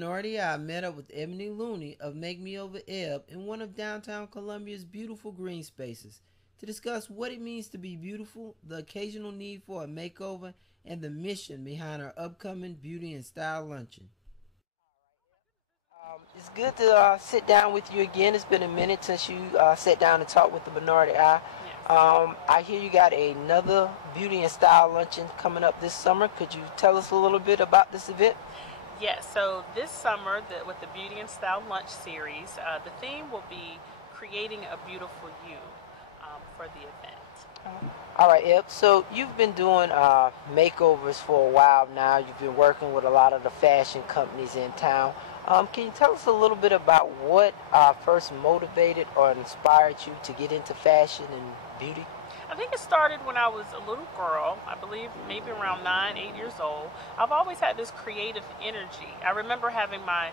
Minority Eye met up with Ebony Looney of MakeMeOver Ebb in one of downtown Columbia's beautiful green spaces to discuss what it means to be beautiful, the occasional need for a makeover, and the mission behind our upcoming Beauty and Style Luncheon. It's good to sit down with you again. It's been a minute since you sat down and talked with the Minority Eye. I hear you got another Beauty and Style Luncheon coming up this summer. Could you tell us a little bit about this event? Yes, so this summer with the Beauty and Style Lunch series, the theme will be creating a beautiful you for the event. All right, Eb. So you've been doing makeovers for a while now. You've been working with a lot of the fashion companies in town. Can you tell us a little bit about what first motivated or inspired you to get into fashion and beauty? I think it started when I was a little girl, I believe maybe around 9, 8 years old. I've always had this creative energy. I remember having my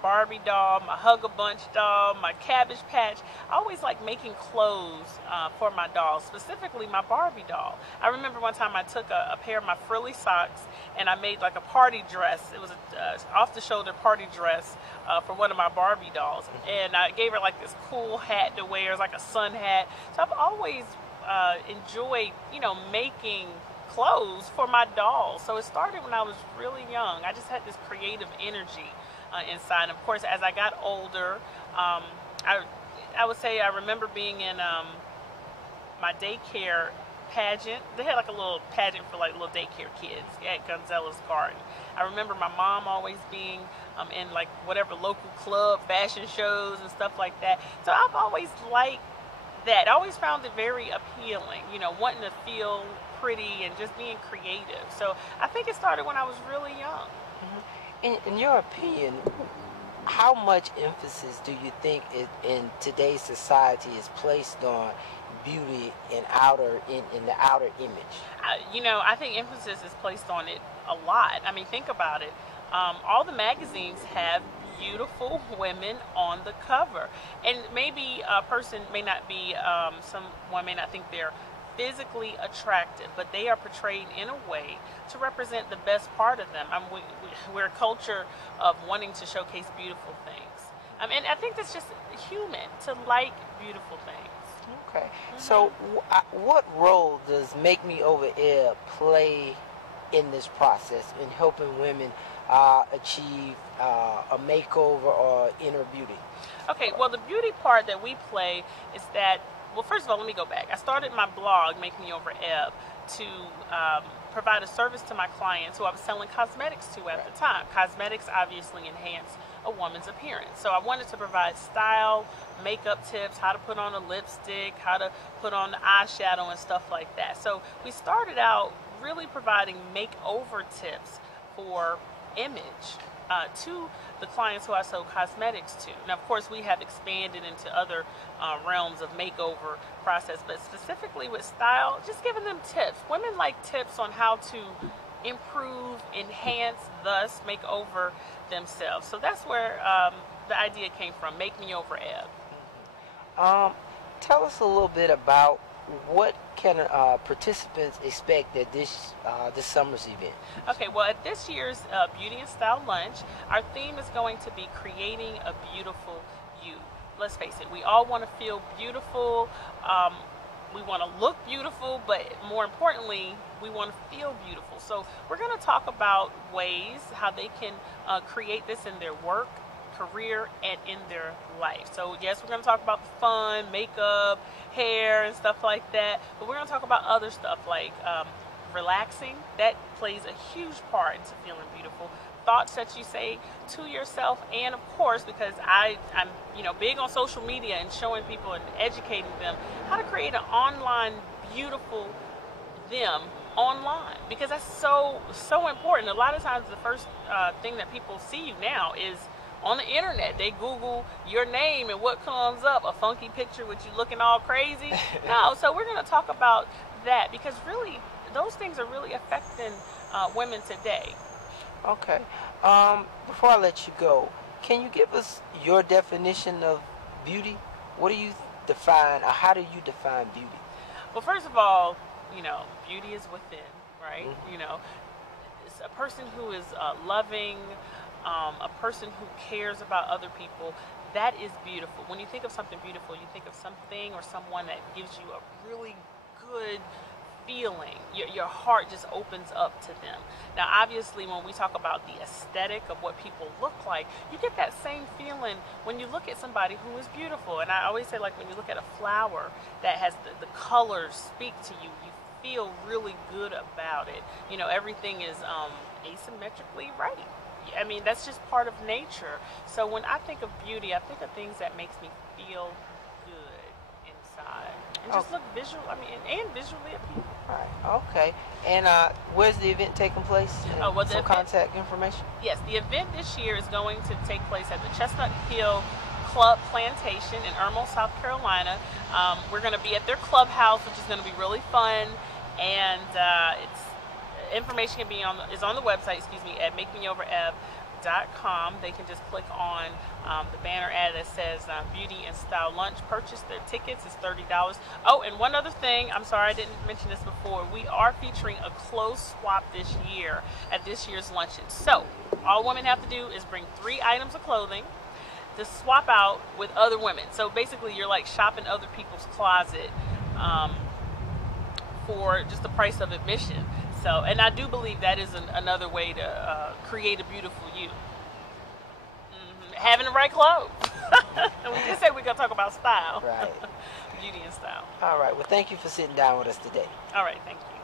Barbie doll, my Hug-A-Bunch doll, my Cabbage Patch. I always liked making clothes for my dolls, specifically my Barbie doll. I remember one time I took a pair of my frilly socks and I made like a party dress. It was an off-the-shoulder party dress for one of my Barbie dolls. And I gave her like this cool hat to wear, it was like a sun hat. So I've always enjoyed, making clothes for my dolls. So it started when I was really young. I just had this creative energy inside. And of course, as I got older, I would say I remember being in my daycare pageant. They had like a little pageant for like little daycare kids at Gonzalez Garden. I remember my mom always being in like whatever local club fashion shows and stuff like that. So I've always liked that. I always found it very appealing, wanting to feel pretty and just being creative. So I think it started when I was really young. In your opinion, how much emphasis do you think in today's society is placed on beauty and in the outer image? I think emphasis is placed on it a lot. I mean, think about it. All the magazines have beautiful women on the cover, and maybe a person may not be someone may not think they're physically attractive, but they are portrayed in a way to represent the best part of them. We're a culture of wanting to showcase beautiful things, and I think that's just human to like beautiful things. Okay, so what role does Make Me Over Air play in this process in helping women achieve a makeover or inner beauty? Okay, well, the beauty part that we play is that, well, first of all, let me go back. I started my blog, Make Me Over Ebb, to provide a service to my clients who I was selling cosmetics to at the time. Cosmetics obviously enhance a woman's appearance. So I wanted to provide style, makeup tips, how to put on a lipstick, how to put on the eyeshadow and stuff like that. So we started out really providing makeover tips for image to the clients who I sold cosmetics to. Now, of course, we have expanded into other realms of makeover process, but specifically with style, just giving them tips. Women like tips on how to improve, enhance, thus make over themselves. So that's where the idea came from, Make Me Over Ebb. Tell us a little bit about what can participants expect at this summer's event? Okay, well, at this year's Beauty and Style Lunch, our theme is going to be creating a beautiful you. Let's face it, we all want to feel beautiful. We want to look beautiful, but more importantly, we want to feel beautiful. So we're going to talk about ways how they can create this in their work, career, and in their life. So yes, we're going to talk about fun, makeup, hair, and stuff like that, but we're going to talk about other stuff like relaxing. That plays a huge part into feeling beautiful. Thoughts that you say to yourself, and of course, because I'm big on social media and showing people and educating them how to create an online beautiful them online, because that's so important. A lot of times the first thing that people see you now is on the internet. They Google your name and what comes up? A funky picture with you looking all crazy? No, so we're going to talk about that, because really those things are really affecting women today. Okay. Before I let you go, can you give us your definition of beauty? What do you define, or how do you define beauty? Well, first of all, beauty is within, right? Mm-hmm. It's a person who is loving, a person who cares about other people, that is beautiful. When you think of something beautiful, you think of something or someone that gives you a really good feeling. Your heart just opens up to them. Now, obviously, when we talk about the aesthetic of what people look like, you get that same feeling when you look at somebody who is beautiful. And I always say, like, when you look at a flower that has the colors speak to you, you feel really good about it. You know, everything is asymmetrically right. I mean, that's just part of nature. So when I think of beauty, I think of things that makes me feel good inside. And just look visual, I mean, and visually appealing. Right. Okay. And where's the event taking place? Oh, well, some contact information? Yes, the event this year is going to take place at the Chestnut Hill Club Plantation in Irmo, South Carolina. We're going to be at their clubhouse, which is going to be really fun. And it's information can be is on the website, at MakeMeOver.com. They can just click on the banner ad that says Beauty and Style Lunch. Purchase their tickets. It's $30. Oh, and one other thing. I'm sorry I didn't mention this before. We are featuring a clothes swap this year at this year's luncheon. So all women have to do is bring 3 items of clothing to swap out with other women. So basically you're like shopping other people's closet for just the price of admission. So, and I do believe that is another way to create a beautiful you. Having the right clothes. And we just said we're going to talk about style. Right. Beauty and style. All right. Well, thank you for sitting down with us today. All right. Thank you.